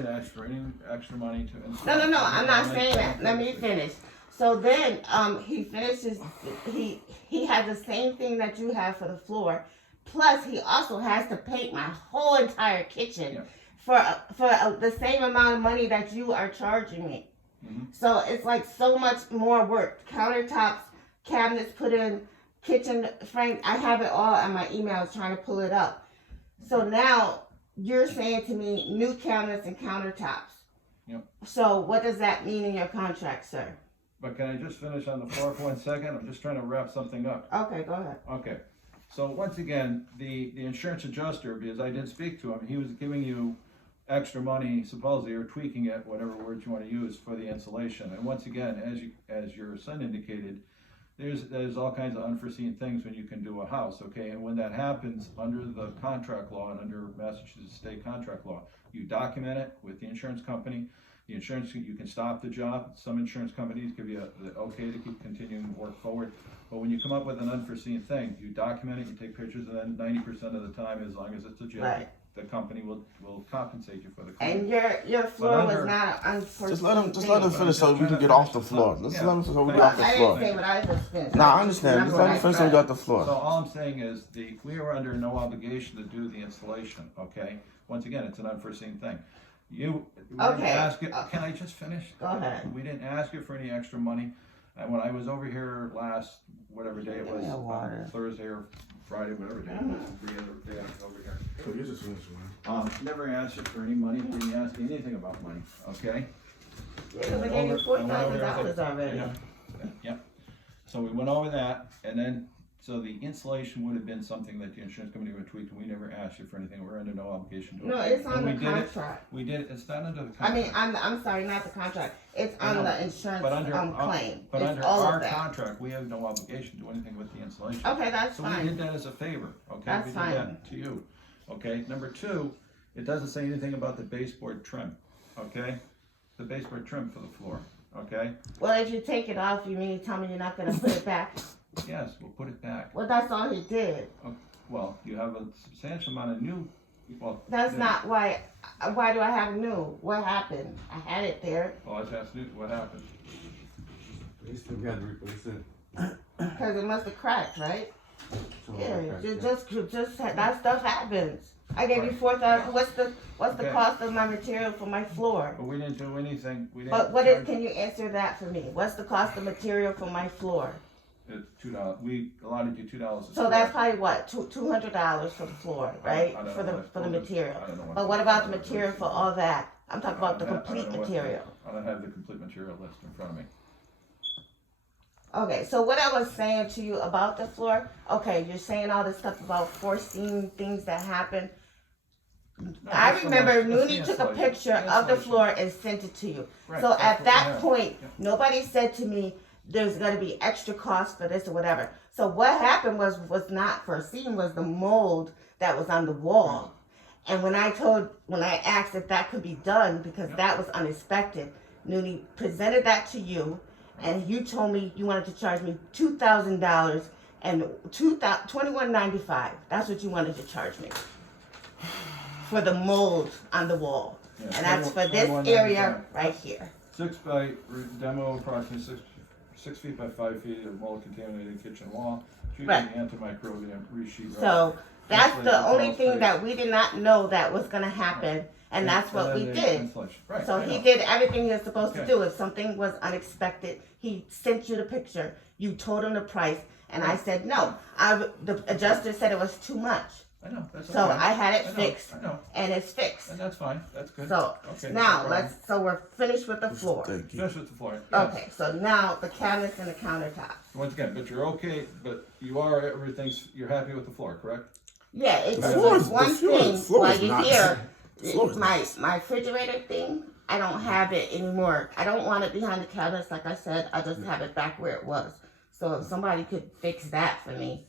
didn't ask for any extra money to install. No, I'm not saying that. Let me finish. So then, he finishes, he has the same thing that you have for the floor. Plus, he also has to paint my whole entire kitchen for the same amount of money that you are charging me. Mm-hmm. So it's like so much more work. Countertops, cabinets put in, kitchen frame. I have it all on my emails trying to pull it up. So now you're saying to me new cabinets and countertops. Yep. So what does that mean in your contract, sir? But can I just finish on the floor for 1 second? I'm just trying to wrap something up. Okay, go ahead. Okay. So once again, the insurance adjuster, because I did speak to him, he was giving you extra money, supposedly, or tweaking it, whatever words you want to use, for the insulation. And once again, as your son indicated, there's all kinds of unforeseen things when you can do a house, okay? And when that happens, under the contract law and under Massachusetts state contract law, you document it with the insurance company. The insurance, you can stop the job. Some insurance companies give you the okay to keep continuing to work forward. But when you come up with an unforeseen thing, you document it, you take pictures, and then 90% of the time, as long as it's legit, Right. the company will compensate you for the cost. And your floor was not an unforeseen Just let him finish so we can get off the floor. Let's let him so we get off the I floor. didn't say what I just finished. Nah, I understand. Just let him finish so we got the So floor. all I'm saying is, we are under no obligation to do the installation, okay? Once again, it's an unforeseen thing. We didn't Okay. ask you, can I just finish? Go ahead. We didn't ask you for any extra money. And when I was over here last, whatever day it was, Give me a water. Thursday or Friday, whatever day it was, the other day I was over here. So you just finished, man. Never asked you for any money, didn't ask you anything about money, okay? Yeah, we gave you $4,000 already. Yeah. So we went over that, and then, so the insulation would have been something that the insurance company would tweak, and we never asked you for anything, we're under no obligation to it. No, it's And on we the did it- contract. We did it, it's not under the I contract. mean, I'm sorry, not the contract. It's I on know, the insurance but under, claim. But It's under all our of that. contract, we have no obligation to do anything with the insulation. Okay, that's So we fine. did that as a favor, okay? That's We did fine. that to you, okay? Number two, it doesn't say anything about the baseboard trim, okay? The baseboard trim for the floor, okay? Well, if you take it off, you mean you tell me you're not gonna put it back? Yes, we'll put it back. Well, that's all he did. Well, you have a substantial amount of new, well. That's new- not why. Why do I have new? What happened? I had it there Well, let's ask Newt what happened. They still got to replace it. because it must have cracked, right? So, Yeah, okay. just that stuff happens. I gave you $4,000. What's the Okay. cost of my material for my floor? But we didn't do anything, we didn't. But what is? charge- Can you answer that for me? What's the cost of material for my floor? It's $2, we allotted you $2 a So that's square. probably what $200 for the floor, right? I don't For know the what- for the material. I don't know But what about the material for all that? I'm talking about the I don't complete know what- material. I don't have the complete material list in front of me. Okay, so what I was saying to you about the floor, okay, you're saying all this stuff about foreseen things that happen. No, I that's the remember one- that's the Noonie took a insulation. picture of the insulation. floor and sent it to you. Right, So that's at what we that have. point, Yeah. nobody said to me, there's gonna be extra cost for this or whatever. So what happened was not foreseen was the mold that was on the wall. And when I asked if that could be done, because Yeah. that was unexpected, Noonie presented that to you, and you told me you wanted to charge me $2,000 and $21.95. That's what you wanted to charge me for the mold on the wall, Yeah, and that's for this 21.95. area right here. 6 by demo, approximately 6 feet by 5 feet of mold contaminated kitchen wall, treatment Right. antimicrobial resheet. So that's Insulate the the only crawl thing space. that we did not know that was gonna happen, and that's what we then the did. insulation. Right, So I he know. did everything he was supposed to Okay. do. If something was unexpected, he sent you the picture. You told him the price, and I said no. The adjuster said it was too much, I know, that's okay. so I had it I know, fixed, I know, and it's fixed. and that's fine, that's good. So Okay, now no problem. so we're finished with the floor. Thank you. Finish with the floor. Yes. Okay, so now the cabinets and the countertops. Once again, but you're okay, but you're happy with the floor, correct? Yeah, it's The just floor is- one the floor is- thing floor while is you're nice. here. Floor is My nice. refrigerator thing, I don't have it anymore. I don't want it behind the cabinets, like I said. I just have it back where it was. So if somebody could fix that for me,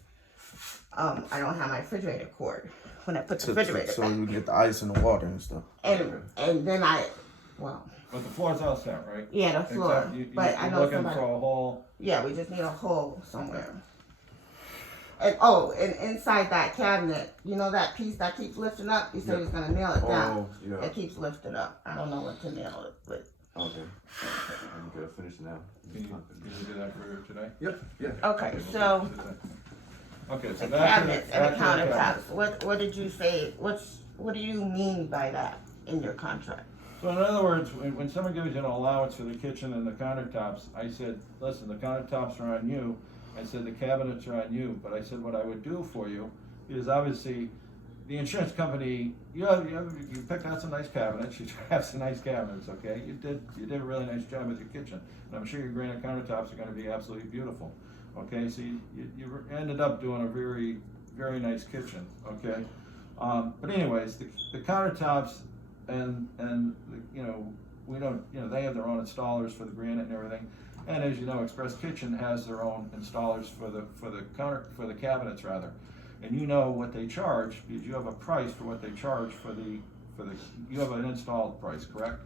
I don't have my refrigerator cord when I put the refrigerator So back. you get the ice and the water and stuff. And then well, But the floor's all set, right? yeah, the floor. Exactly. But I You're know looking somebody. for a whole, Yeah, we just need a hole somewhere. And inside that cabinet, you know that piece that keeps lifting up? You said Yeah. he's gonna nail it down. Oh, yeah. It keeps lifting up. I don't know what to nail it, but Okay. I'm gonna finish now. Can you do that for today? Yep. Yeah. okay, we'll so do that. Okay, so the back to cabinets the, and the back to the cabinets. countertops. What did you say? What do you mean by that in your contract? So in other words, when someone gives you an allowance for the kitchen and the countertops, I said, listen, the countertops are on you. I said, the cabinets are on you, but I said, what I would do for you is obviously, the insurance company, you picked out some nice cabinets, you have some nice cabinets, okay? You did a really nice job with your kitchen, and I'm sure your granite countertops are gonna be absolutely beautiful, okay? So you ended up doing a very, very nice kitchen, okay? But anyways, the countertops and you know, we don't, you know, they have their own installers for the granite and everything. And as you know, Express Kitchen has their own installers for the cabinets rather. And you know what they charge because you have a price for what they charge for the you have an installed price, correct,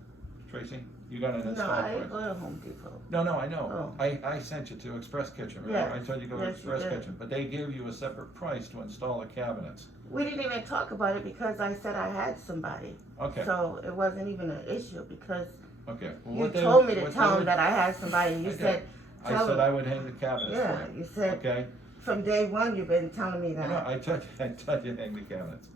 Tracy? You got an No, installed I price. didn't go to Home Depot. No, I know. Oh. I sent you to Express Kitchen, remember? Yes. I told you to go to Yes, you Express did. Kitchen, but they gave you a separate price to install the cabinets. We didn't even talk about it because I said I had somebody. Okay, So it wasn't even an issue because okay. Well, you what they told would- me to what tell they him would- that I had somebody. And you I did. said, I tell said him. I would hang the cabinets Yeah, for you. you said Okay, from day one you've been telling me I know, that. I told you to hang the cabinets,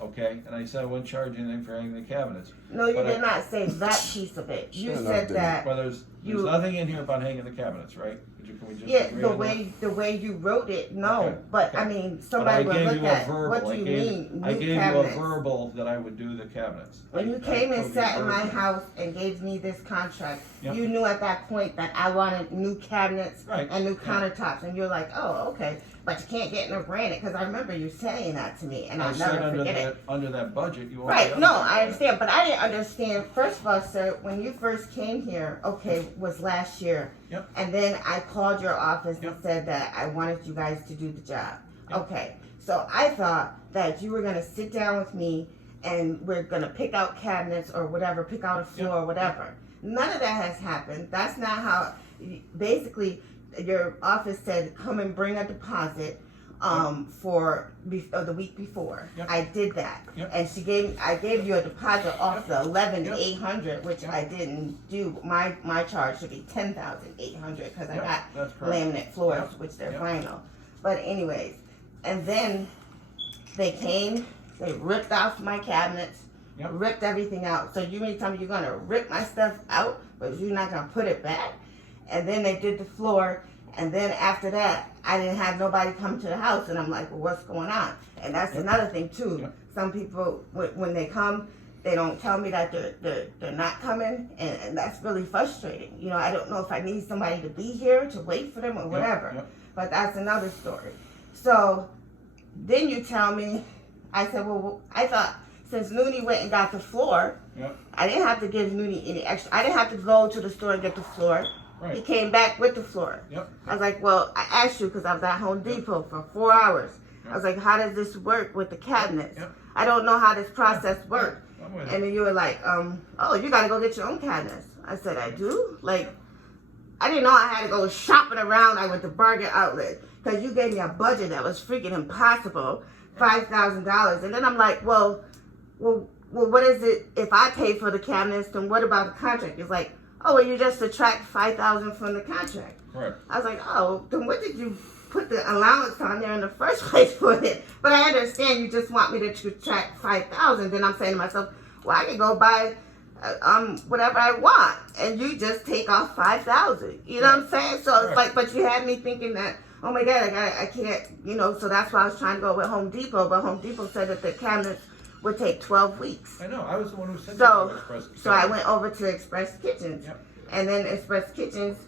okay? And I said I wouldn't charge anything for hanging the cabinets. No, you but did not say that piece of it. You Sure enough, said didn't. that. Well, there's You- nothing in here about hanging the cabinets, right? Can we just Yeah, agree the on that? way you wrote it, no. Okay, But okay. I mean, But I somebody would gave look you a at verbal. what do you mean I new gave cabinets? you a verbal that I would do the cabinets. When you I came and told you sat in my verbally. house and gave me this contract, Yep. you knew at that point that I wanted new cabinets Right, and new yeah. countertops, and you're like, oh, okay, but you can't get no granite because I remember you saying that to me, and I I'll said never forget it. under that budget, you. Right, already no, have I that. understand, but I didn't understand. First of all, sir, when you first came here, okay, was last year. Yep. And then I called your office Yep. and said that I wanted you guys to do the job. Yep. Okay, so I thought that you were gonna sit down with me and we're gonna pick out cabinets or whatever, pick out a floor or whatever. None of that has happened. That's not how, basically, your office said, come and bring a deposit for the week before. Yep. I did that, Yep. and I gave you a deposit off the 11,800, which Yep. I didn't do. My charge should be 10,800 because I Yep, got that's correct. laminate floors, Yep. which they're Yep. vinyl. But anyways, and then they came, they ripped off my cabinets, Yep. ripped everything out. So you mean to tell me you're gonna rip my stuff out, but you're not gonna put it back? And then they did the floor, and then after that, I didn't have nobody come to the house, and I'm like, well, what's going on? And that's Yep. another thing too. Yep. Some people, when they come, they don't tell me that they're not coming, and that's really frustrating. You know, I don't know if I need somebody to be here to wait for them or whatever. Yep. But that's another story. So then you tell me, I said, well, I thought since Noonie went and got the floor, Yep. I didn't have to give Noonie any extra. I didn't have to go to the store and get the floor. He Right, came back with the floor. yep. I was like, well, I asked you because I was at Home Depot for 4 hours. I was like, how does this work with the cabinets? Yep. I don't know how this process works. I'm with And you. then you were like, oh, you gotta go get your own cabinets. I said, I do? Like, I didn't know I had to go shopping around. I went to Bargain Outlet because you gave me a budget that was freaking impossible, $5,000. And then I'm like, well, what is it if I pay for the cabinets? Then what about the contract? It's like, oh, well, you just subtract $5,000 from the contract. Correct. I was like, oh, then what did you put the allowance on there in the first place for it? But I understand you just want me to subtract 5,000. Then I'm saying to myself, well, I can go buy whatever I want, and you just take off 5,000. You know what I'm saying? So it's Right. like, but you had me thinking that, oh my God, I can't, you know. So that's why I was trying to go with Home Depot, but Home Depot said that the cabinets would take 12 weeks. I know, I was the one who said So- that. to Express So I Kitchen. went over to Express Kitchens, Yep. and then Express Kitchens,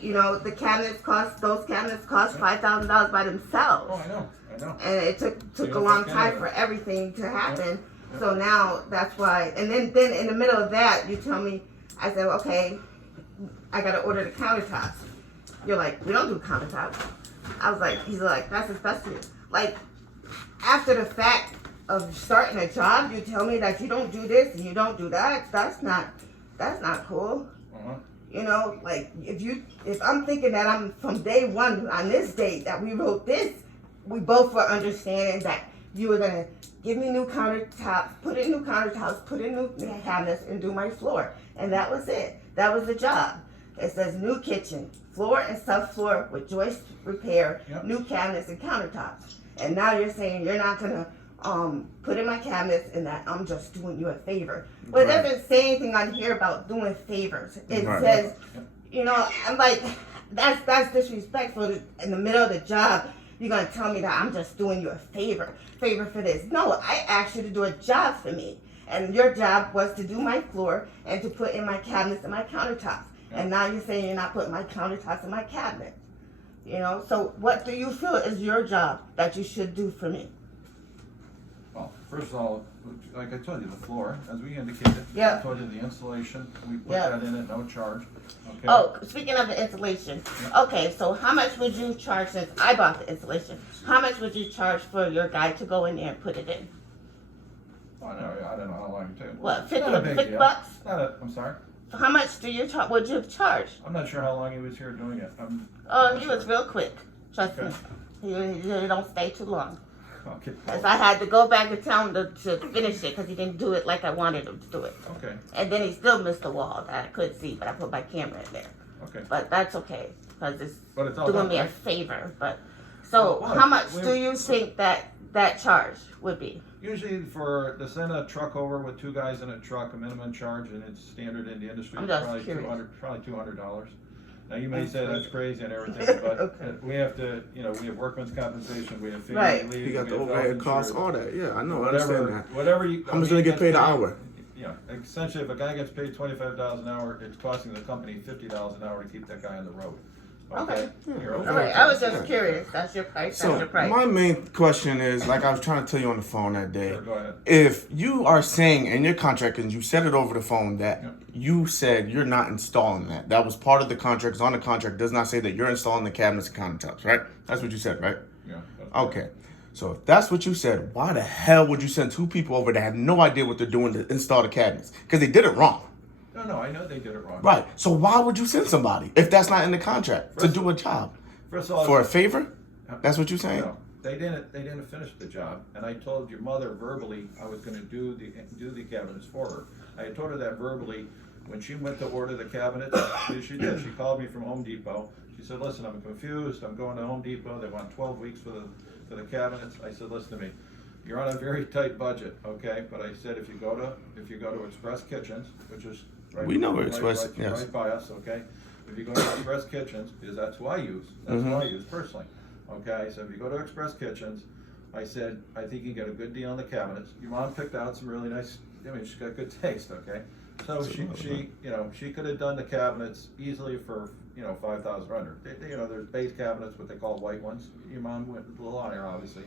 you know, those cabinets cost $5,000 by themselves. Oh, I know. And it took You a don't long think time any for of it. everything to happen. Yep. So now that's why. And then in the middle of that, you tell me, I said, okay, I gotta order the countertops. You're like, we don't do countertops. I was like, he's like, that's especially like after the fact of starting a job, you tell me that you don't do this and you don't do that. That's not cool. Uh-huh. You know, like if I'm thinking that I'm from day one on this date that we wrote this, we both were understanding that you were gonna give me new countertops, put in new countertops, put in new cabinets, and do my floor. And that was it. That was the job. It says new kitchen, floor and subfloor with joist repair, Yep. new cabinets and countertops. And now you're saying you're not gonna put in my cabinets and that I'm just doing you a favor. Well, it Right. doesn't say anything on here about doing favors. It Right. says, you know, I'm like, that's disrespectful. In the middle of the job, you're gonna tell me that I'm just doing you a favor for this. No, I asked you to do a job for me, and your job was to do my floor and to put in my cabinets and my countertops. And now you're saying you're not putting my countertops in my cabinet. You know, so what do you feel is your job that you should do for me? Well, first of all, like I told you, the floor, as we indicated. Yeah. I told you the insulation, we put Yeah. that in at no charge, okay? Oh, speaking of the insulation, okay, so how much would you charge, since I bought the insulation, how much would you charge for your guy to go in there and put it in? I don't know how long it takes. What, It's 50 not a big deal. bucks? I'm sorry, How much do you would you charge? I'm not sure how long he was here doing it. Oh, he was real quick, trust me. Okay. He don't stay too long. Okay, Cause I had to go back to town to finish it, cause he didn't do it like I wanted him to do it. okay, And then he still missed the wall that I couldn't see, but I put my camera in there. okay. But that's okay, cause it's But it's all doing done, me a right? favor. But so, Well, how much we- do you think that charge would be? Usually to send a truck over with two guys in a truck, a minimum charge, and it's standard in the industry, I'm it's just probably curious. $200. Now, you may That's say that's crazy. crazy and everything, but Okay. we have to, we have workmen's compensation, we have Right. family leave. You got we the have overhead health costs, insurance, all that. Yeah, I know. I understand that. Whatever you. How much do they get paid an hour? Yeah, essentially, if a guy gets paid $25 an hour, it's costing the company $50 an hour to keep that guy on the road. Okay. You're All right, I was just Yeah. curious. That's your price. That's So your price. my main question is, like I was trying to tell you on the phone that day, Sure, go ahead. if you are saying in your contract, and you said it over the phone, that Yeah. you said you're not installing that was part of the contract. 'Cause on the contract does not say that you're installing the cabinets and countertops, right? That's what you said, right? Yeah. that's- Okay. So if that's what you said, why the hell would you send two people over that have no idea what they're doing to install the cabinets? Because they did it wrong. No, I know they did it wrong. Right. So why would you send somebody if that's not in the contract to First- do a job? First of all, For a favor? That's what you're saying? no, they didn't finish the job, and I told your mother verbally I was gonna do the cabinets for her. I had told her that verbally when she went to order the cabinets. She did, she called me from Home Depot. She said, listen, I'm confused, I'm going to Home Depot, they want 12 weeks for the cabinets. I said, listen to me, you're on a very tight budget, okay? But I said, if you go to Express Kitchens, which is right. We know where right- Express- right- yes. Right by us, okay? If you go to Express Kitchens, because that's who I use, that's who I use personally, okay? So if you go to Express Kitchens, I said, I think you can get a good deal on the cabinets. Your mom picked out some really nice, she's got good taste, okay? So she could have done the cabinets easily for, $5,000 under. There's base cabinets, what they call white ones. Your mom went a little higher, obviously.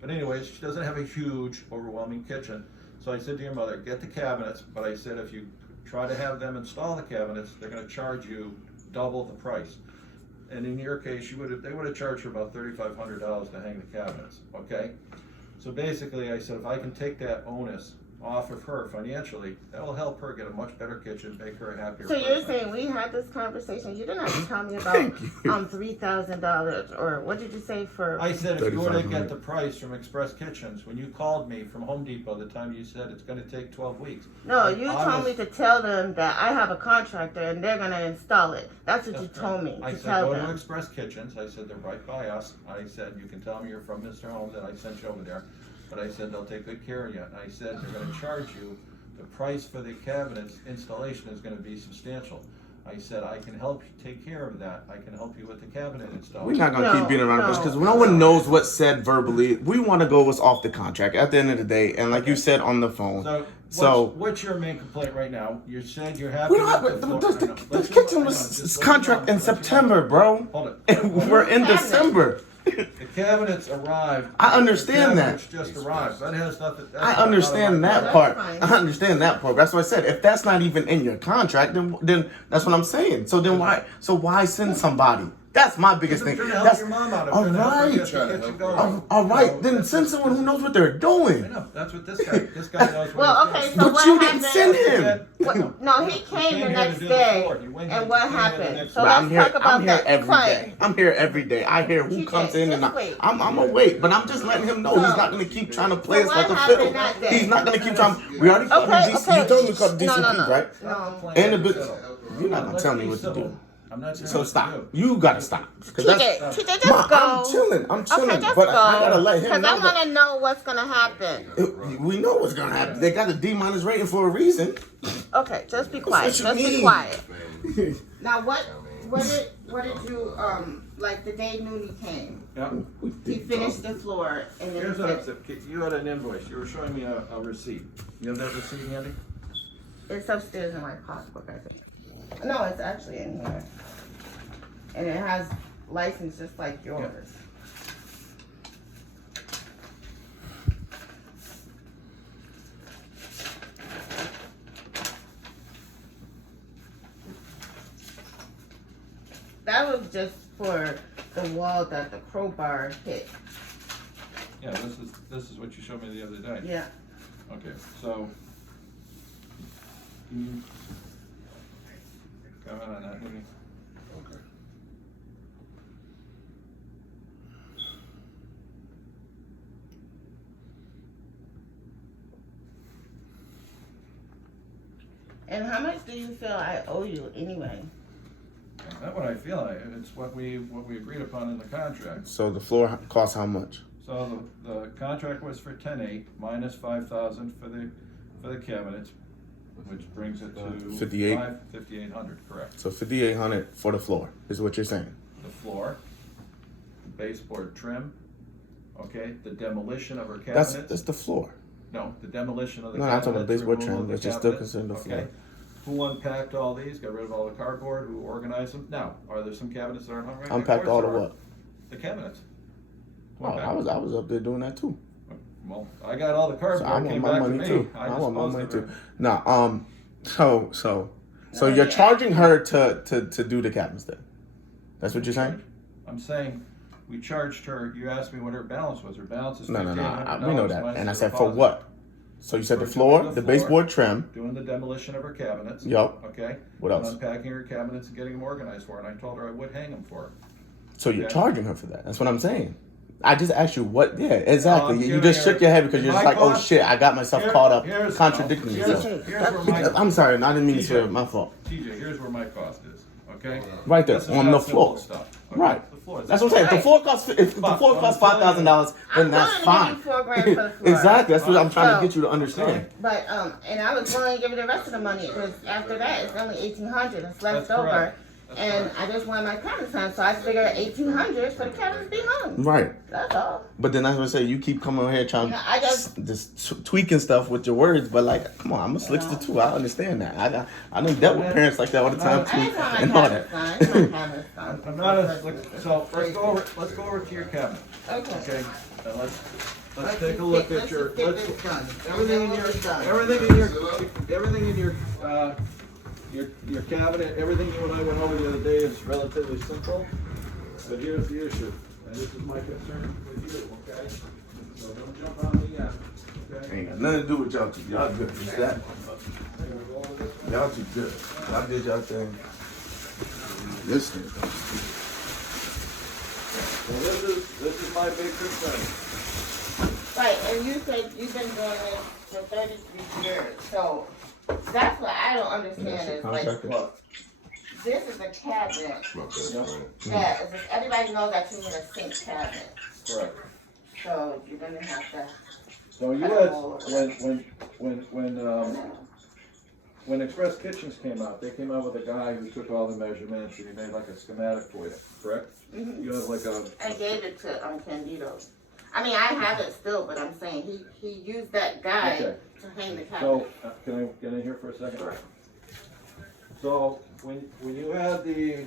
But anyways, she doesn't have a huge, overwhelming kitchen. So I said to your mother, get the cabinets, but I said if you try to have them install the cabinets, they're gonna charge you double the price. And in your case, they would have charged her about $3,500 to hang the cabinets, okay? So basically, I said, if I can take that onus off of her financially, that will help her get a much better kitchen, make her a happier So person. you're saying we had this conversation? You didn't have to tell me about $3,000 or what did you say for? I said if you were to 3,500. get the price from Express Kitchens, when you called me from Home Depot, the time you said it's gonna take 12 weeks. No, you I told was- me to tell them that I have a contractor and they're gonna install it. That's what you That's told right. me I to said, tell go to them. Express Kitchens, I said, they're right by us, I said, you can tell me you're from Mr. Home, that I sent you over there, but I said, they'll take good care of you, and I said, they're gonna charge you, the price for the cabinets installation is gonna be substantial. I said, I can help you take care of that, I can help you with the cabinet install. We're not gonna No, keep beating around the bush because no, no one no. knows what's said verbally. We want to go what's off the contract at the end of the day, and like you said on the phone. So, what's your main complaint right now? You said you're happy we don't with have, the floor. the, I know. the Let's kitchen move- was hang on, just it's let me contract know, in let me know. September, bro. Hold it. And we're in Cabinet. December. The cabinets arrived. I understand The that. cabinets just arrived. That has nothing. that's I not out of understand my that That's part. fine. I understand that part. That's what I said. If that's not even in your contract, then that's what I'm saying. So then why send somebody That's my biggest thing. Trying to help That's your mom out. all right. All right, then send someone who knows what they're I doing. know, that's what this guy knows what Well, he's okay, doing. so But what you didn't happened? send him. What, no, he came the here next to do the day. floor. You went here- And what you came here the happened? next So day. But let's talk about I'm here that. every Quiet. day. I'm here every day. I hear who TJ, comes in and just I, wait. I'm gonna wait, but I'm just letting him know he's not gonna keep trying to play So us like what a fiddle. happened that day? He's not gonna keep trying. We already called him Okay, DC. okay. You told me to call him No, DCP, no, no. right? No. And the bit. You're not gonna tell me what to do. I'm not telling So you stop. what to do. You gotta stop. 'Cause that's- TJ, just Ma, go. I'm chilling. I'm chilling. Okay, just but go. I gotta let him Because know I want that to know what's going to happen. we know what's gonna happen. They got a D- rating for a reason. Okay, just be quiet. what you Just be mean. quiet. Now, what did you, like the day Noonie came, Yeah. he finished the floor and then Here's he what I said, said. You had an invoice. You were showing me a receipt. You have that receipt handy? it's upstairs in my pocketbook, I think. No, it's actually in here. And it has license just like yours. That was just for the wall that the crowbar hit. Yeah, this is what you showed me the other day. Yeah. Okay, so. Can you comment on that, Noonie? Okay. And how much do you feel I owe you anyway? Not what I feel. It's what we agreed upon in the contract. So the floor costs how much? So the contract was for 10,800 minus 5,000 for the cabinets, which brings it to 58. 5,800, correct. So 5,800 for the floor is what you're saying. The floor, the baseboard trim, okay, the demolition of her cabinets. That's the floor. No, the demolition of the No, I'm cabinets. talking about baseboard removal trim, of the which is still cabinets, considered the floor. okay. Who unpacked all these, got rid of all the cardboard, who organized them? Now, are there some cabinets that aren't hung right? Unpacked all the what? The cabinets. Who Oh, unpacked I was up there doing that too. Well, I got all the So cardboard, I want came my back to money me. too. I I want my disposed money of too. it. Now, so No, you're yeah. charging her to do the cabinets then? That's what you're saying? I'm saying, we charged her, you asked me what her balance was. Her balance is No. $1,500 We know that. minus And I the said for deposit. what? So you said the For floor, doing the the floor. baseboard trim. Doing the demolition of her cabinets. Yup. Okay? What and else? Unpacking her cabinets and getting them organized for her, and I told her I would hang them for her. So you're Okay. charging her for that. That's what I'm saying. I just asked you what. Yeah, exactly. I'm You giving just shook her- your head because you're just my like, oh cost- shit, I got myself caught up contradicting here's yourself. where my, I'm sorry, I didn't mean to TJ. swear. My fault. TJ, here's where my cost is, okay? Right there This is on not the simple floor. stuff, okay? Right. The floor. That's what I'm saying. If the Right. floor costs, if the But floor what costs I'm telling $5,000, then I'm that's willing to fine. give you $4 grand for the floor. Exactly. That's what I'm trying So- to get you to understand. But and I was willing to give you the rest of the money because after that it's only 1,800. It's left That's over, correct. That's and correct. I just wanted my cabinets hung, so I figured 1,800 for the cabinets be hung. Right. That's all. But then that's what I say. You keep coming over here trying Yeah, I just- tweaking stuff with your words. But like, come on, I'm a slickster too. I understand that. I done dealt with parents like that all the time I too, just want my and all cabinets that. done. I just want my cabinets done. I'm not a, so let's go over to your cabinet, Okay. okay? And let's Let's take a just look get- at your, let's just let's, get this done. everything in your, Everything is done. everything in your cabinet, everything you and I went over the other day is relatively simple. But here's the issue, and this is my concern with you, okay? So don't jump on me yet, okay? Ain't got nothing to do with y'all two. Y'all good. Just that. Y'all too good. Y'all did y'all thing. Listen. So this is my big concern. Right, and you said you've been doing this for 33 years, so that's what I don't understand is like, Contractor. this is a cabinet that is, everybody knows that you need a sink cabinet, Correct. so you're gonna have to. So you had, when Express Kitchens came out, they came out with a guy who took all the measurements and he made like a schematic for you, correct? Mhm. You have like a. I gave it to Candido. I mean, I have it still, but I'm saying he used that guy Okay. to hang the cabinet. So, can I get in here for a second? Sure. So, when you had the,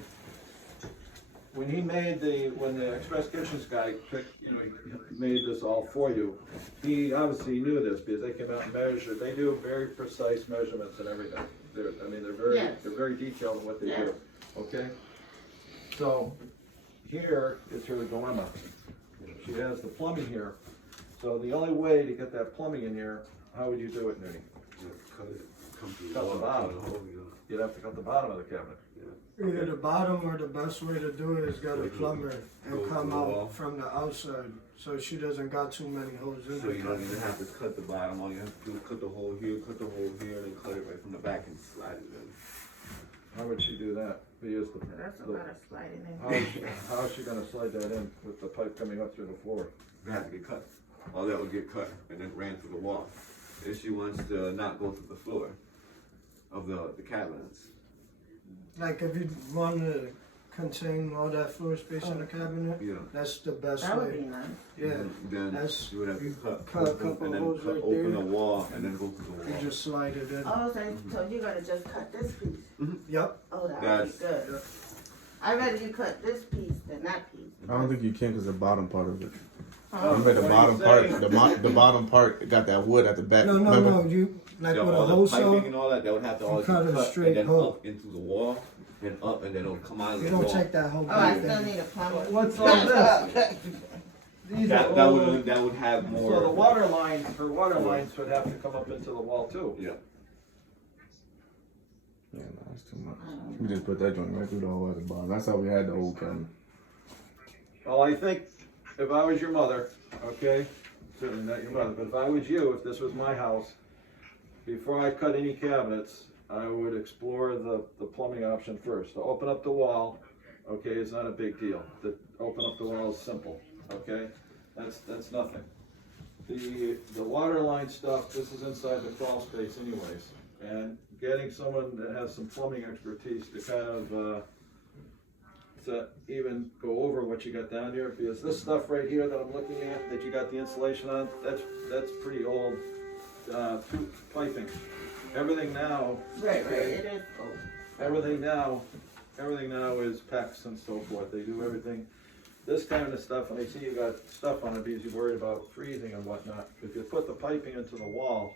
when the Express Kitchens guy picked, he made this all for you, he obviously knew this because they came out and measured, they do very precise measurements and everything. They're very, Yes. they're very detailed in what they Yes. do, okay? So, here is her dilemma. She has the plumbing here, so the only way to get that plumbing in here, how would you do it, Nudie? Cut it, come through Cut the wall, bottom. cut a hole, you know. You'd have to cut the bottom of the cabinet. Either the bottom or the best way to do it is get a plumber Go and come through the wall. out from the outside, so she doesn't got too many holes in So you don't even the have to cut the bottom, all you have to do is cut the hole here, and cut it right from the back and slide it in. How would she do that? Because That's a the, lot of sliding in. how is she gonna slide that in with the pipe coming up through the floor? It has to get cut. All that would get cut and then ran through the wall. If she wants to not go through the floor of the cabinets. Like if you want to contain all that floor space in the cabinet, Yeah. that's the best That would be way. nice. Yeah, Then That's- you would have to you cut, cut a open, couple and then holes cut right open there. the wall and then go through the you wall. just slide it in. Oh, so you're gonna just cut this piece? Yep. Oh, that would That's- be good. I'd rather you cut this piece than that piece. I don't think you can because the bottom part of it. Huh? Remember the What are bottom you part, saying? the bottom part got that wood at the back. No, no, Remember? no. You like Yeah, with a all the hole piping saw. and all that, they would have to all cut get it cut straight and then hole. up into the wall, then up, and then it'll come out of You the don't wall. take that whole Oh, I big still thing. need a plumber. What's all this? These are That all- would have more. So the water lines, her water lines would have to come up into the wall too. Yeah. Yeah, no, that's too much. We just put that joint right through the hole at the bottom. That's how we had the old cabinet. Well, I think if I was your mother, okay, certainly not your mother, but if I was you, if this was my house, before I cut any cabinets, I would explore the plumbing option first. To open up the wall, okay, is not a big deal. To open up the wall is simple, okay? That's nothing. The water line stuff, this is inside the crawl space anyways. And getting someone that has some plumbing expertise to kind of, to even go over what you got down here, because this stuff right here that I'm looking at, that you got the insulation on, that's pretty old, piping. Everything now, Right, it is. Oh. everything now is PEX and so forth, they do everything. This kind of stuff, and I see you got stuff on it because you're worried about freezing and whatnot, if you put the piping into the wall,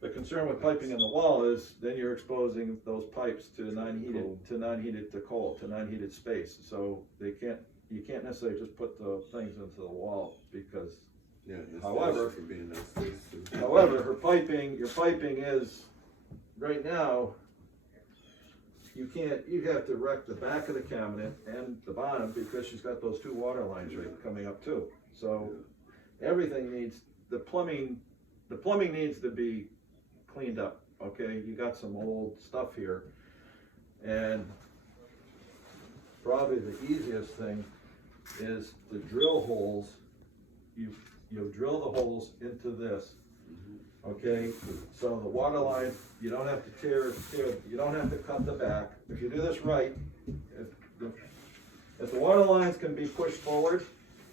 the concern with piping in the wall is then you're exposing those pipes to non-heated space. So you can't necessarily just put the things into the wall because, Yeah. that's- However- that's for being in that space too. however, your piping is, right now, you have to wreck the back of the cabinet and the bottom because she's got those two water lines right coming up too. So everything needs, the plumbing needs to be cleaned up, okay? You got some old stuff here. And probably the easiest thing is the drill holes. You drill the holes into this, okay? So the water line, you don't have to you don't have to cut the back. If you do this right, if the water lines can be pushed forward,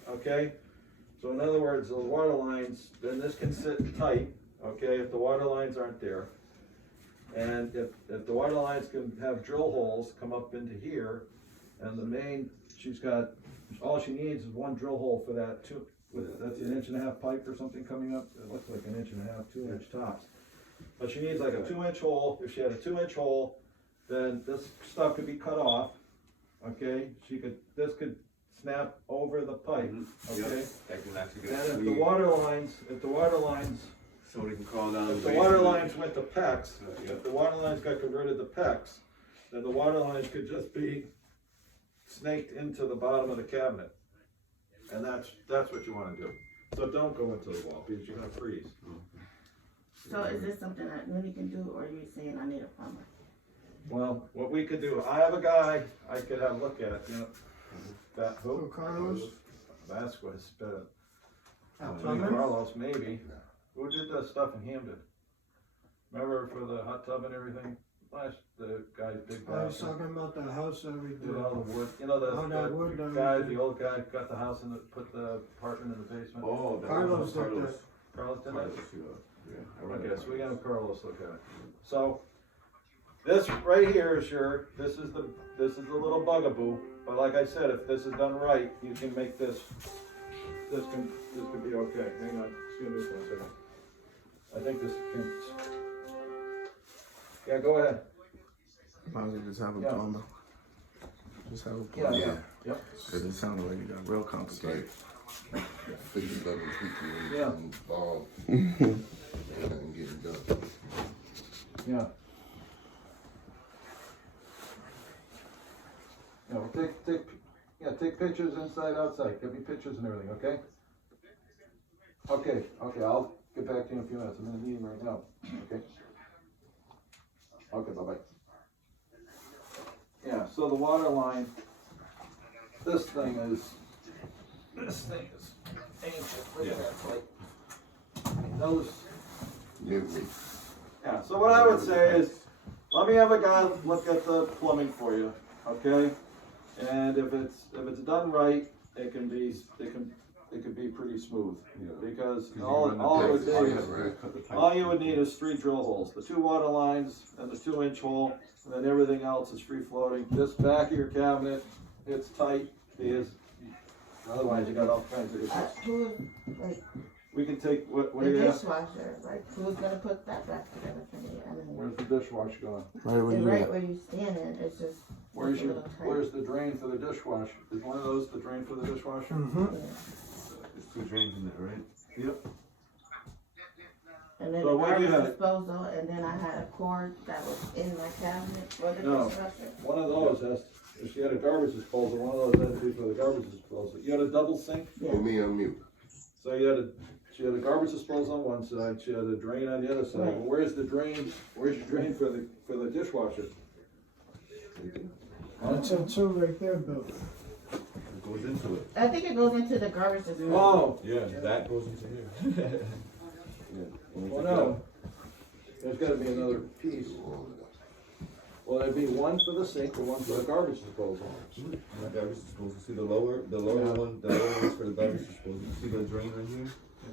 okay? So in other words, the water lines, then this can sit tight, okay, if the water lines aren't there. And if the water lines can have drill holes come up into here, and the main, all she needs is one drill hole for that that's an 1.5 pipe or something coming up, it looks like 1.5, 2-inch tops. But she needs like a 2-inch hole, if she had a 2-inch hole, then this stuff could be cut off, okay? This could snap over the pipe, Yeah, okay? that can actually get And if the squeezed, water lines, so they can crawl down. if the the water basement. lines went to PEX, if the water lines got converted to PEX, then the water lines could just be snaked into the bottom of the cabinet. And that's what you wanna do. So don't go into the wall, because you're gonna freeze. So is this something that Mooney can do, or are you saying I need a plumber? Well, what we could do, I have a guy I could have look at it, that, Oh, who? Carlos. Vasquez, but, Plumber? Carlos, maybe. Who did the stuff in Hamden? Remember for the hot tub and everything? The guy's big I was guy. talking about the house that we Did all did. the wood, Oh, that wood the that we guy, did. the old guy got the house and put the apartment in the basement. Oh, that Carlos was did Carlos. that. Carlos did that? Carlos, yeah. I read Okay, that. so we got Carlos look at it. So, this right here is this is the little bugaboo, but like I said, if this is done right, you can make this can be okay. Hang on, excuse me for a second. I think this can, yeah, go ahead. Might as well just have a Yeah. plumber. Just have a Yeah, plumber. Yep. Cause it sounded like you got real complicated. Fifty level people when Yeah. you involved. Nothing getting done. Yeah. Yeah, well, take pictures inside, outside, give me pictures and everything, okay? Okay, I'll get back to you in a few minutes, I'm in a meeting right now, okay? Okay, bye-bye. Yeah, so the water line, this thing is ancient, look at that, like, those. Yeah, so what I would say is, let me have a guy look at the plumbing for you, okay? And if it's done right, it can be pretty smooth. Yeah. Because you all run the you would pipes, need yeah, is, right, cut the pipes. all you would need is 3 drill holes, the 2 water lines and the 2-inch hole, and then everything else is free floating. This back of your cabinet, it's tight, because otherwise you got all kinds of issues. Who, like, We can take, what the do you have? dishwasher, like, who's gonna put that back together for me? I mean, Where's the dishwasher going? Right where you right at? where you standing, it's just. Where's a your, little tight. where's the drain for the dishwasher? Is one of those the drain for the dishwasher? Mm-hmm. There's 2 drains in there, right? Yep. And then So the what do you garbage have? disposal, and then I had a cord that was in my cabinet for the No. dishwasher. One of those has, if you had a garbage disposal, one of those had to be for the garbage disposal. You had a double sink, Yeah. Put me on mute. so she had a garbage disposal on one side, she had a drain on the other side. Right. Well, where's your drain for the dishwasher? That's a 2 right there, Bill. It goes into it. I think it goes into the garbage disposal. Oh, Yeah, that goes into here. Yeah. well, no. There's gotta be another piece. Well, there'd be one for the sink and one for the garbage disposal. The garbage disposal, see the lower Yeah. one, the lower one's for the garbage disposal. You see the drain right here?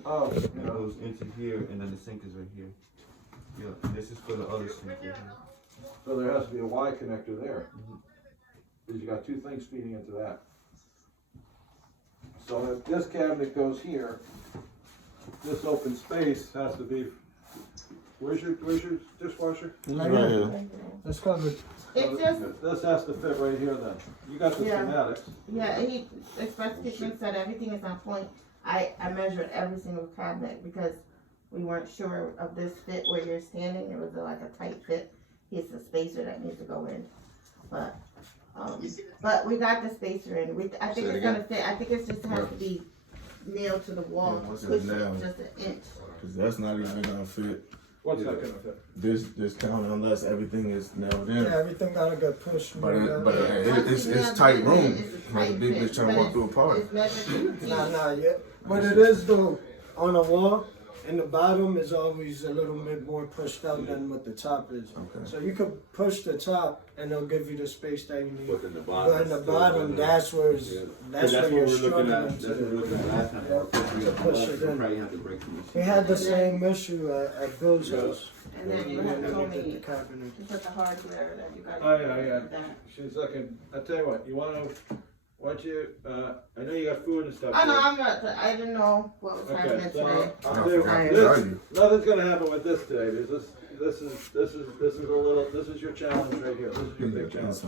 Oh, It yeah. goes into here, and then the sink is right here. Yeah, and this is for the other sink right here. So there has to be a Y connector there. Because you got 2 things feeding into that. So if this cabinet goes here, this open space has to be, where's your dishwasher? Right Right here. here. That's covered. It just, This has to fit right here then. You got the Yeah. schematics. yeah, he, Express Kitchen said everything is on point. I measured every single cabinet because we weren't sure of this fit where you're standing. It was like a tight fit. It's a spacer that needs to go in. But we got the spacer in. I think Say it it's gonna fit. I think it just has to be nailed to the wall, Yeah, once it's push it nailed. just an inch. Cause that's not even gonna fit What's that gonna fit? this counter unless everything is nailed in. Yeah, everything gotta get pushed. But moved out. it's tight room. Like a big bitch trying to walk through a party. It's measured to Nah, T. nah, yeah. But it is though, on the wall, and the bottom is always a little bit more pushed out than what the top is. Okay. So you could push the top and they'll give you the space that you need. But in the But in the bottom, that's where it's, Yeah. that's where what you're we're looking struggling at, that's what we're to. looking at last time. Yeah. Our first we got Push the it we in. probably had to break the machine. We had the same issue at Bill's Yeah. house. And then you We have had told to get me the cabinet. to put the hardware that you guys. Oh, yeah, yeah. that. She's looking, I tell you what, why don't you, I know you got food and stuff. Oh no, here. I'm not. I didn't know what was happening Okay, so, today. I'll tell you what, Sorry. this, nothing's gonna happen with this today, because this is your challenge right here, this is your big challenge.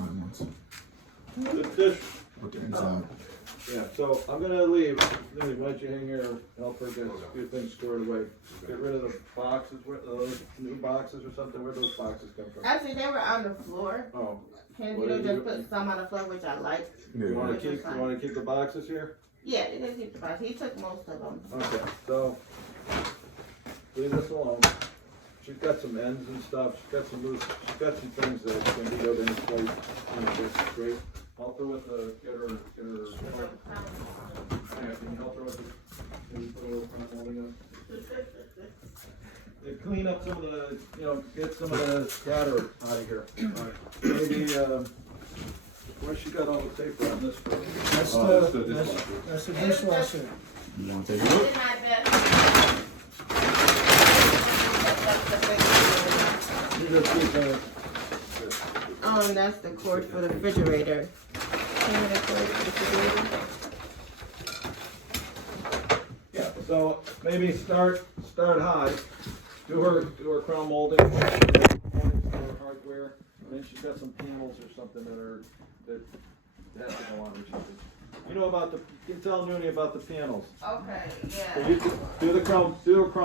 The dish, With the inside. yeah, so I'm gonna leave, Lily, why don't you hang here and help her get a few things squared away. Get rid of the boxes, those new boxes or something, where'd those boxes come from? Actually, they were on the floor. Oh, Candido just put some on the floor, which I liked. you Yeah. wanna keep the boxes here? Yeah, you can keep the box. He took most of them. Okay, so, leave this alone. She's got some ends and stuff, she's got some things that can be go in place, just great. Help her with get her, yeah, can you help her with can you put a little front molding up? Yeah, clean up some of the, get some of the scatter out of here. Maybe, where's she got all the paper on this for? That's Oh, that's the, the that's, dishwasher. that's the dishwasher. You wanna take I a look? did my best. You just keep, That's the cord for the refrigerator. Can you get the cord for the refrigerator? yeah, so maybe start high, do her crown molding, do her hardware, and then she's got some panels or something that has to go on, Richard. You know about the, you can tell Nooney about the panels. Okay, So yeah. you do the chrome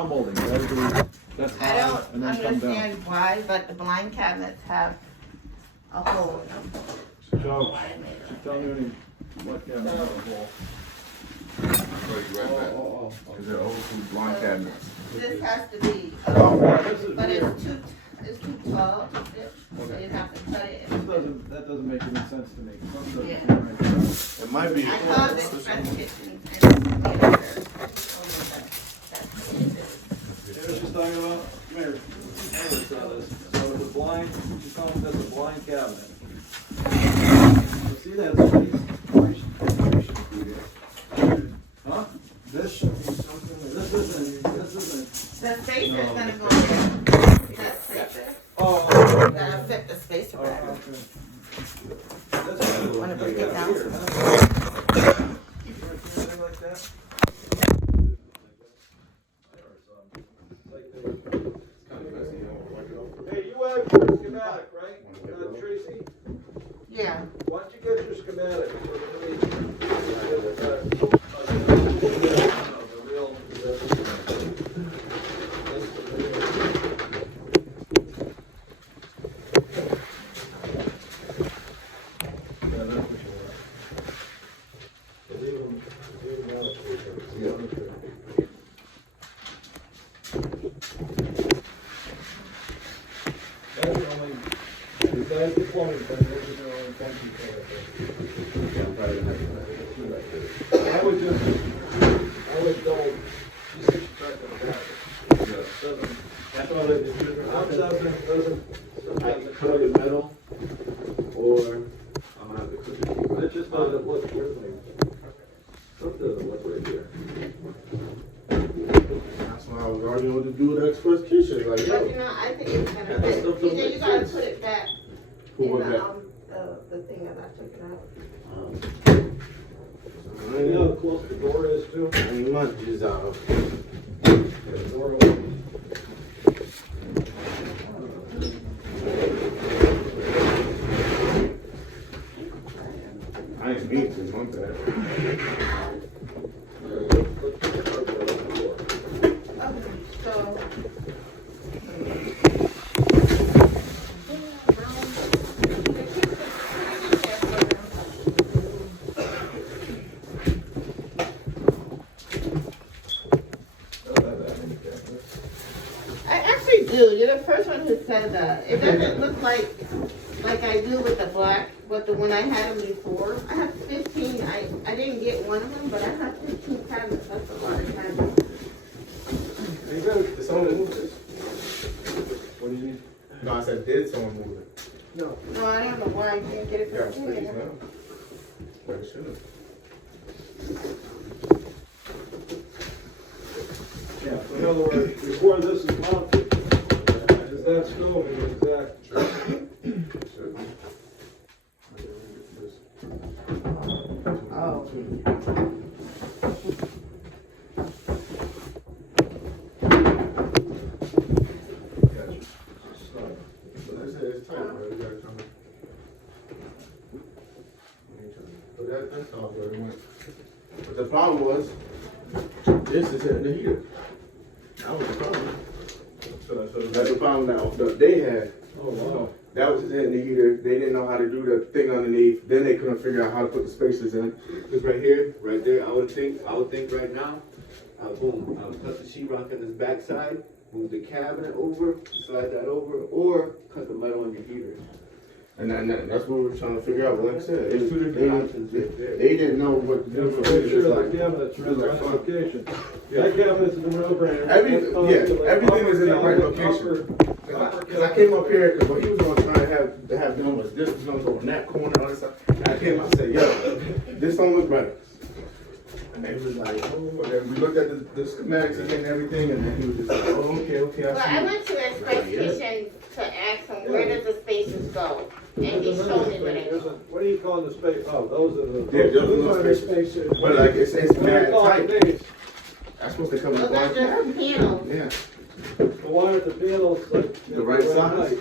molding, that's I high, don't and then come down. understand why, but the blind cabinets have a hole in them. So, tell Nooney what cabinet has a hole. Because they're old school blind cabinets. This has to be, This is but weird. it's too tall to fit, so you have to cut it. That doesn't make any sense to me. Something doesn't Yeah. seem right to me. It might be. I called it French kitchen and Here's what she's talking about, come here, I saw this, so it's a blind, she's calling this a blind cabinet. You see that space? Huh? This should be something like This isn't, the spacer's gonna go in. That spacer, oh, that'll fit the spacer oh, better. okay. That's Wanna break it down? weird, huh? Anything like that? Hey, you have your schematic, right, Tracy? Yeah. Why don't you get your schematic? That's the plumbing thing, those are their own function for it. I would double, just subtract the back. Doesn't, that's all it is. Doesn't, I cut it metal, or I'm gonna have to cook it. it just doesn't look good. Something doesn't look right here. That's why I was arguing with the dude at Express Kitchen. Like, But yo, you know, I think it's gonna fit. You gotta put it back who in was that? the thing that I took it out. You know how close the door is too? Ain't much is out. The door open. I ain't mean to, my bad. Okay, so. I actually do. You're the first one who said that. It doesn't look like I do with the black, but the when I had them before. I have 15. I didn't get one of them, but I have 15 cabinets. That's a lot of cabinets. You better, someone move this. What do you need? No, I said, did someone move it? No. No, I don't know why I can't get it Yeah, from please, here. man. Better should. Yeah, so in other words, before this is mounted, is that stove the exact? Should be. Oh. But that's it, it's tight, bro. You gotta come in. But that's all very much. But the problem was, this is hitting the heater. That was the problem. That's the problem that they had. Oh, wow. That was hitting the heater. They didn't know how to do the thing underneath. Then they couldn't figure out how to put the spacers in. Cause right here, right there, I would think right now, boom, I would cut the sheetrock on this backside, move the cabinet over, slide that over, or cut the metal on your heater. And that's what we were trying to figure out. Like I said, There's two different options right there. they didn't know what to do. Make So sure like, the cabinet's in the right location. That cabinet's in the no-brainer. everything is in the right location. Cause I came up here, cause what he was gonna try to have done was this was gonna go in that corner, all this stuff. And I came, I said, yo, this don't look right. And they was like, oh, and then we looked at the schematics and everything, and then he was just like, oh, okay, Well, I I see. went to Express Kitchen to ask him where does the spaces go, and he showed me where they go. What do you call the space? Oh, those are the. Yeah, those These are are the the spaces. spaces. But like, it's What do mad you call tight. the base? That's supposed to come in Those are one. just panels. Yeah. The one at the panels, like. The right size?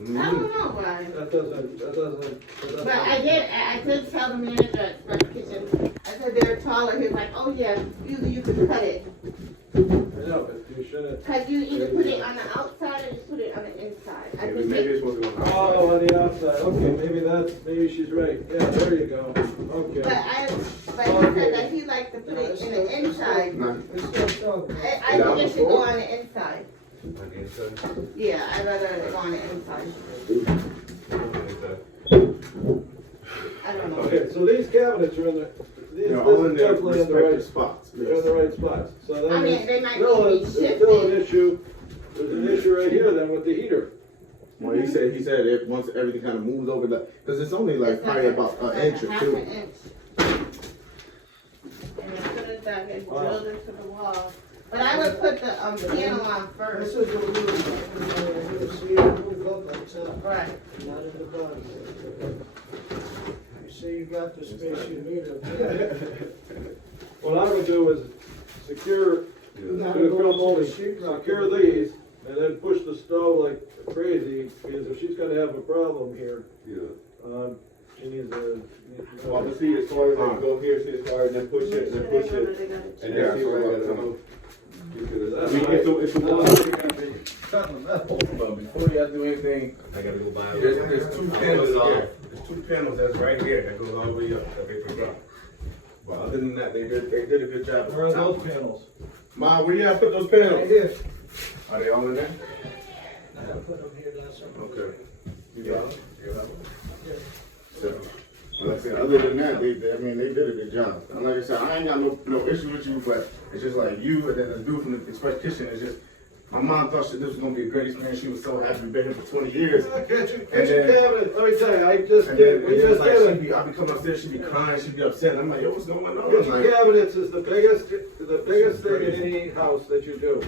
I don't know, Brian. That doesn't. But I did tell the manager at Express Kitchen, I said they're taller, he was like, oh yeah, you can cut it. I know, but you shouldn't. Cause you either put it on the outside or you put it on the inside. I think Maybe it's supposed to go on. Oh, on the outside, okay, maybe she's right, yeah, there you go, But okay. he said that he liked to put it in the inside. Nah. It's still talking. I think it should go on the inside. On the inside? Yeah, I'd rather it go on the inside. I don't know. Okay, so these cabinets are in the, these, They're all in this is their definitely in the right, respective spots. they're in the right spots. So I that mean, means, they might still, need to be there's still an shifted. issue, there's an issue right here then with the heater. Well, he said if once everything kind of moves over the, because it's only like It's probably a- about an it's inch like or half two. an inch. And as soon as that gets drilled into the wall. But I would put the piano on This first. is a little, you see it move up like that, Right. not in the bottom. You see you got the space you need up there. What I would do is secure, You do gotta a go film to molding, the sheetrock. secure these, and then push the stove like crazy, because if she's gonna have a problem here, Yeah. she needs a. Well, to see as far as I can go here, see as far and then push it, and then push it, and Yeah, then see where I so, gotta go. That's I mean, it's a wall. Cutting the metal. But before you have to do anything, I gotta go buy. there's two panels here. There's two panels that's right here that goes all the way up that they put up. But other than that, they did a good job. Where are those panels? Ma, where you at put those Right panels? here. Are they all in there? I put them here last summer. Okay. You got them? You got them? So, like I said, other than that, they did a good job. And like I said, I ain't got no issue with you, but it's just like you and then the dude from the Express Kitchen is just, my mom thought this was gonna be a great experience. She was so happy to be here for 20 years. Kitchen then- cabinet, let me tell you, I just And did, then, we just like, did it. I be coming upstairs, she'd be crying, she'd be upset. And I'm like, yo, what's going on? I'm Kitchen like, cabinets is the biggest thing in any house that you do.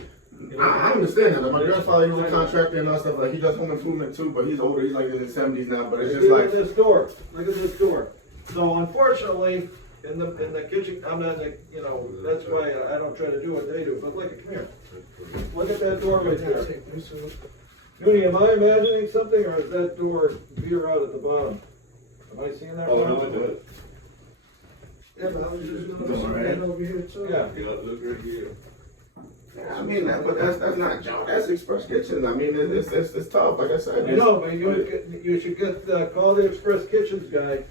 I understand that. My grandfather, he was a contractor and all stuff. Like, he does home improvement too, but he's older. He's like in his 70s now. But it's just Look like, at this door, look at this door. So unfortunately, in the kitchen, I'm not, that's why I don't try to do what they do, but look, come here. Look at that door right there. Mooney, am I imagining something, or is that door veer out at the bottom? Am I seeing that Oh, wrong? no, I do it. Yeah, but I was just noticing that over here too. Yeah. Yeah, look right here. I mean, but that's not Joe. That's Express Kitchen. I mean, it's tough. Like I said, I know, but you should get, call the Express Kitchens guy.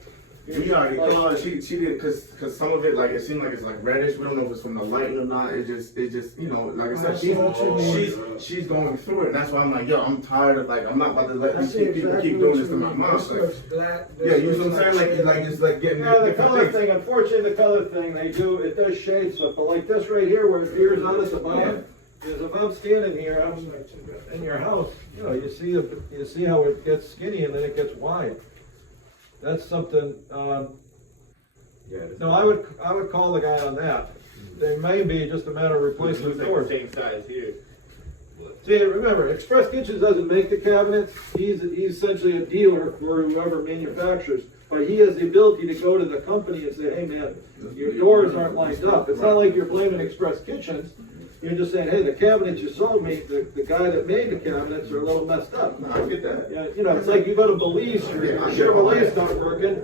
we already called her. She did because some of it, like, it seemed like it's like reddish. We don't know if it's from the lighting or not. It just like I said, she's going through it, and that's why I'm like, yo, I'm tired of, like, I'm not about to let these people keep doing this to my mom. Like, yeah, you know what I'm saying? Like it's like getting Yeah, the different color things. thing, unfortunately, the color thing, it does shade stuff, but like this right here where it veers out at the bottom, is if I'm standing here, I'm in your house, you see how it gets skinny and then it gets wide. That's something, no, I would call the guy on that. There may be just a matter of replacing the doors. Same size here. See, remember, Express Kitchens doesn't make the cabinets, he's essentially a dealer for whoever manufactures. But he has the ability to go to the company and say, hey man, your doors aren't lined up. It's not like you're blaming Express Kitchens. You're just saying, hey, the cabinets you sold me, the guy that made the cabinets are a little messed up. No, I get that. Yeah, it's like you go to Belize, your Chevrolet's not working.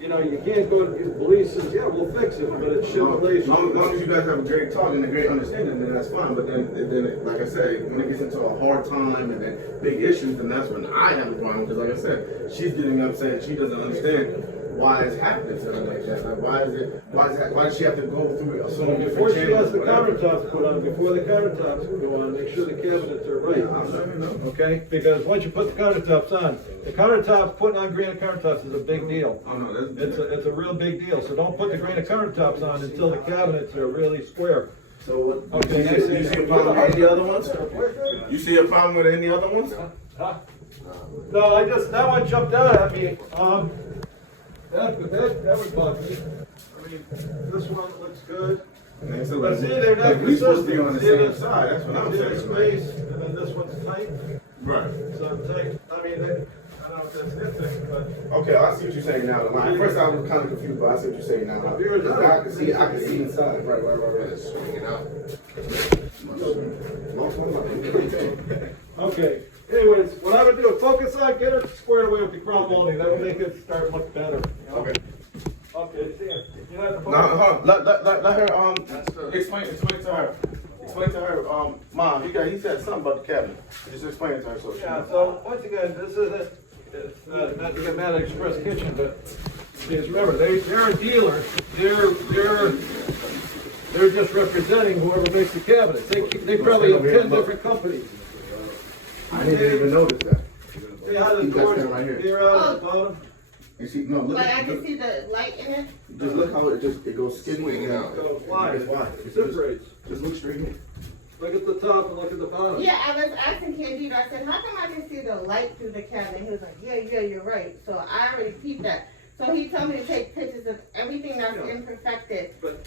You can't go to Belize says, yeah, we'll fix it, but it's Chevrolet. As long as you guys have a great talk and a great understanding, then that's fine. But then like I said, when it gets into a hard time and then big issues, then that's when I have a problem. Because like I said, she's getting upset. She doesn't understand why it's happening to her like that. Like, why does she have to go through so many Before different she has channels? the whatever? countertops put on, before the countertops go on, make sure the cabinets are right. Okay? Because once you put the countertops on, putting on granite countertops is a big deal. Oh no, that's It's a real big deal, so don't put the granite countertops on until the cabinets are really square. so. What, Okay, you see a problem with any other ones? You see a problem with any other ones? Huh? No, that one jumped out at me. That would bug me. I mean, this one looks good. And so, But see, they're not like, we supposed to be on the consistent. same side. That's what I'm See the saying. space, and then this one's tight, Right. so I'm tight. I mean, I don't know if that's a good thing, but. Okay, I see what you're saying now. At first I was kind of confused, but I see what you're saying now. I can see inside. Right. It's swinging out. Okay, anyways, what I would do, focus on, get it squared away with the crown molding, that'll make it start look better, you know? Okay. Okay, see ya. You have to No, hold on. Let her explain to her. Explain to her, Mom, he said something about the cabinet. Just explain it to her so she Yeah, knows. so, once again, this isn't, it's not to get mad at Express Kitchen, but, just remember, they're a dealer, they're just representing whoever makes the cabinets, they probably have 10 different companies. I didn't even notice that. See how the You got doors, that right here. they're out at the bottom? You see, no, look, But I can look, see the light in it. just look how it goes skinny Swinging and out. So wide, It's wide. it separates. Just look straight in. Look at the top and look at the bottom. Yeah, I was asking Candido, I said, how come I didn't see the light through the cabinet? He was like, yeah, you're right. So I already peeped that. So he told me to take pictures of everything that's imperfected. But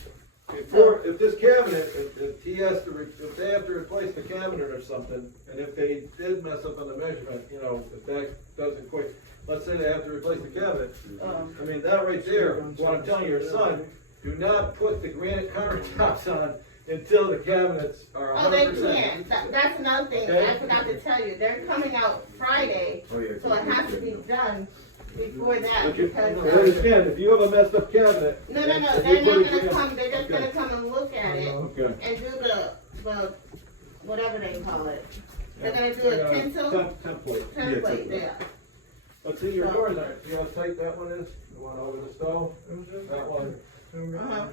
before, if this cabinet, if he has to, if they have to replace the cabinet or something, and if they did mess up on the measurement, you know, if that doesn't quite, let's say they have to replace the cabinet, I mean, that right there, what I'm telling your son, do not put the granite countertops on until the cabinets are Oh, they 100%. can't. That's another thing Okay. I forgot to tell you. They're coming out Friday, Oh, yeah. so it has to be done before that But you, because. I understand, if you have a messed up cabinet. No, if they're you not put gonna it- come, they're just Okay. gonna come and look at it Okay. and do the, whatever they call it. They're gonna do a tinsel Template. template, yeah. Let's see your doors, see how tight that one is? The one over the stove? That one,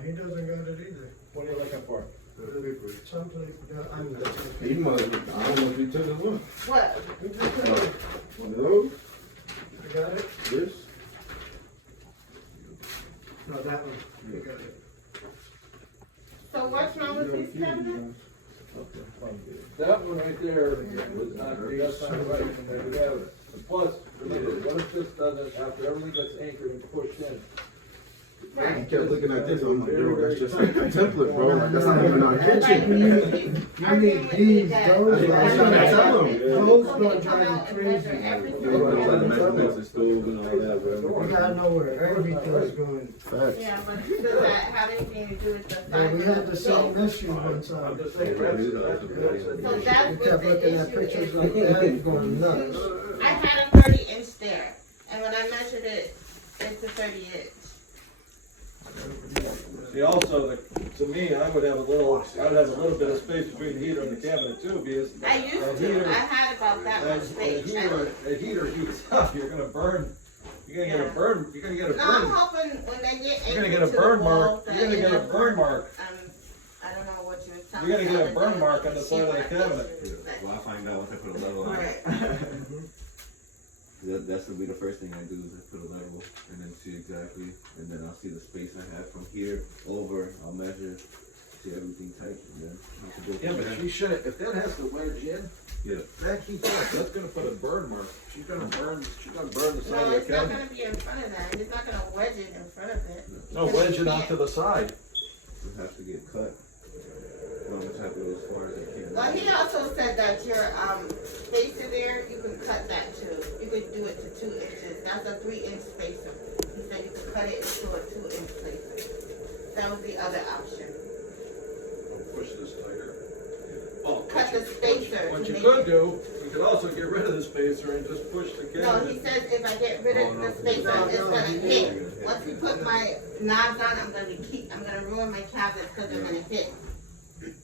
He doesn't got it either. what are you looking for? Someplace, He must, I don't know if you took it one. What? One of those, You got it? this. No, that one. You got it. So what's wrong with these cabinets? That one right there was not, that's not right, and they would have it. Plus, remember, what if this doesn't, after everything gets anchored and pushed in? He Right. kept looking at this, I'm like, yo, that's just like a template, bro. Like, that's not even our Like, kitchen. I You need think these, that- those, I'm guys. trying to tell him. Those Come gonna out drive and you measure crazy. everything. Measurements and stove and all that, You gotta know where everything's going. Facts. Yeah, but does that have anything to do with the Yeah, we size had of the the same stove? issue one I'm time. just saying, that's. So that's We what kept the looking at issue pictures is. like that, going nuts. I had a 30-inch stair, and when I measured it, it's a 30-inch. See, also, to me, I would have a little bit of space between the heater and the cabinet too, because. I used to, I had about that much space. A heater heats up, you're gonna burn, you're gonna get a burn, No, I'm hoping when they get you're gonna anchored get a to the burn wall, mark, that you're gonna it get a doesn't- burn mark. I don't know what you were telling You're me. gonna get a the burn other mark day. on the side of the cabinet. Well, I find out once I put a level on it. Right. That's gonna be the first thing I do is I put a level and then see exactly, and then I'll see the space I have from here over, I'll measure, see everything tight, and then I can go Yeah, from but there. she shouldn't, if that has to wedge in, Yeah. that heats up, that's gonna put a burn mark. She's gonna burn the side No, of it's the not cabinet. gonna be in front of that. He's not gonna wedge it in front of it. No, wedge it onto the side. It has to get cut. Well, I'm just happy with as far as I can. Well, he also said that your spacer there, you can cut that too. You could do it to 2 inches. That's a 3-inch spacer. He said you could cut it into a 2-inch spacer. That was the other option. Push this tighter. Well, Cut the spacer. what to you make could it- do, you could also get rid of the spacer and just push the No, he cabinet. says if I get rid of the spacer, it's gonna hit. Once we put my knobs on, I'm gonna ruin my cabinets because they're gonna hit.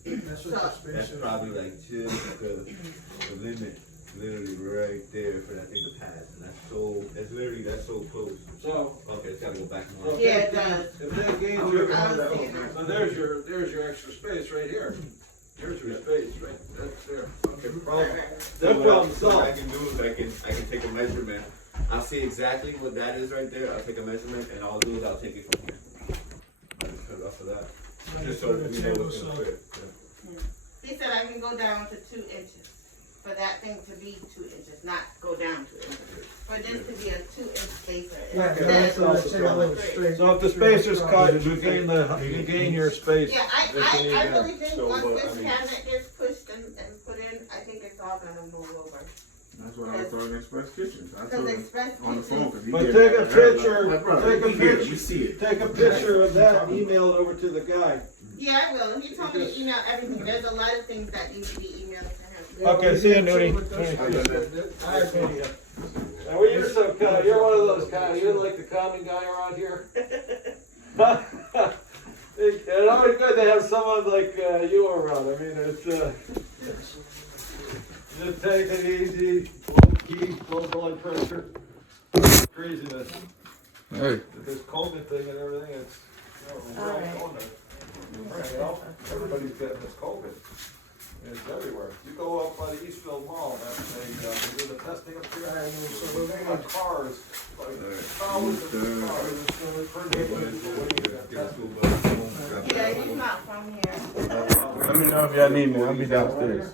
That's what the That's space is. probably like two, because the limit, literally right there for that thing to pass, and that's so close. So, Okay, it's gotta go back more. Yeah, it does. if that gains your, I was thinking that. so there's your extra space right here. Here's your space, right, that's there. Okay, problem. That problem So what I solved. can do is I can take a measurement. I'll see exactly what that is right there. I'll take a measurement and all I'll do is I'll take it from here. I'll just cut it off of that. Just so we know what's gonna fit. He said I can go down to 2 inches. For that thing to be 2 inches, not go down 2 inches. For this to be a 2-inch spacer. Yeah, instead that's what I of said, a little 3. straight. So if the spacer's cut, you gain your space. Yeah, that you need I there. really think So, once but, this I mean- cabinet gets pushed and put in, I think it's all gonna move over. That's what I was telling Express Kitchens. I Because told him Express on the phone, Kitchen, cause he But gave take me a that, picture, My brother, take a we hear it, we picture, see it. take a picture of that and email it over to the guy. yeah, I will. He told me to email everything. There's a lot of things that need to be emailed to him. Okay, see you, Nudie. I agree. And you're so kind, you're one of those kind, you're like the common guy around here. It's always good to have someone like you around. I mean, it's just take it easy, low key, low blood pressure, craziness. Hey. This COVID thing and everything, it's, we're all going there. Everybody's getting this COVID. It's everywhere. You go up by the Eastfield Mall, they do the testing up here. So they got cars, like thousands of cars per day. Yeah, he's not from here. Let me know if y'all need me. I'll be downstairs.